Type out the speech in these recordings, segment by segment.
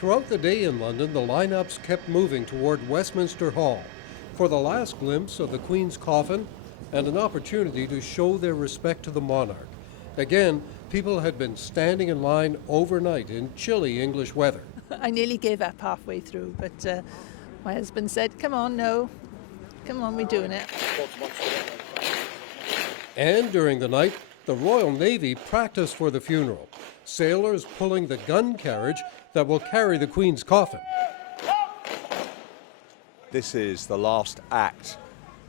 Throughout the day in London, the lineups kept moving toward Westminster Hall for the last glimpse of the Queen's coffin and an opportunity to show their respect to the monarch. Again, people had been standing in line overnight in chilly English weather. I nearly gave up halfway through, but my husband said, come on, we're doing it. And during the night, the Royal Navy practiced for the funeral, sailors pulling the gun carriage that will carry the Queen's coffin. This is the last act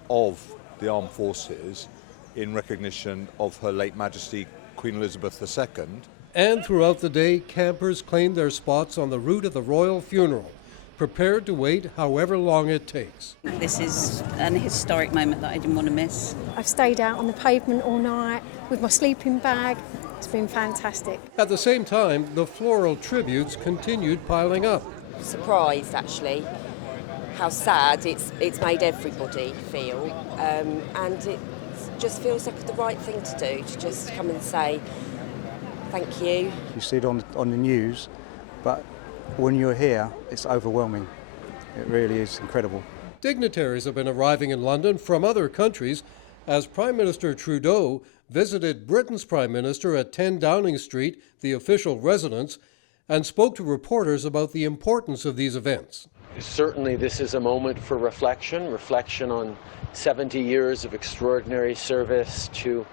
of the armed forces in recognition of Her late Majesty Queen Elizabeth II. And throughout the day, campers claimed their spots on the route of the royal funeral, prepared to wait however long it takes. This is an historic moment that I didn't want to miss. I've stayed out on the pavement all night with my sleeping bag. It's been fantastic. At the same time, the floral tributes continued piling up. Surprised, actually, how sad it's made everybody feel, and it just feels like the right thing to do, to just come and say thank you. You see it on the news, but when you're here, it's overwhelming. It really is incredible. Dignitaries have been arriving in London from other countries as Prime Minister Trudeau visited Britain's Prime Minister at 10 Downing Street, the official residence, and spoke to reporters about the importance of these events. Certainly this is a moment for reflection on 70 years of extraordinary service to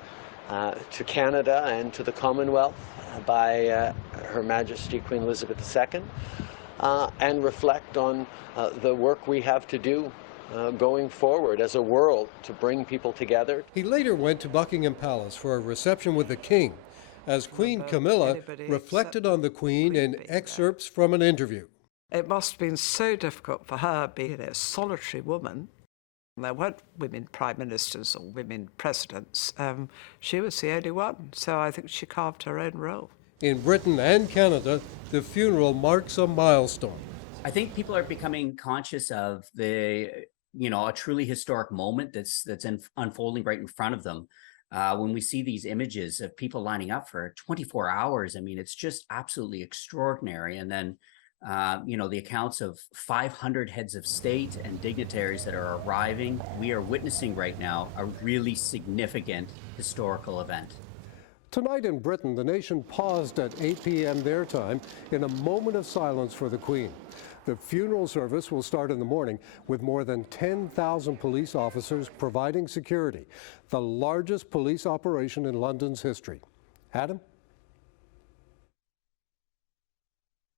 Canada and to the Commonwealth by Her Majesty Queen Elizabeth II, and reflect on the work we have to do going forward as a world to bring people together. He later went to Buckingham Palace for a reception with the King, as Queen Camilla reflected on the Queen in excerpts from an interview. It must have been so difficult for her, being a solitary woman. There weren't women prime ministers or women presidents. She was the only one, so I think she carved her own role. In Britain and Canada, the funeral marks a milestone. I think people are becoming conscious of a truly historic moment that's unfolding right in front of them. When we see these images of people lining up for 24 hours, I mean, it's just absolutely extraordinary. And then the accounts of 500 heads of state and dignitaries that are arriving. We are witnessing right now a really significant historical event. Tonight in Britain, the nation paused at 8 p.m. their time in a moment of silence for the Queen. The funeral service will start in the morning with more than 10,000 police officers providing security, the largest police operation in London's history. Adam?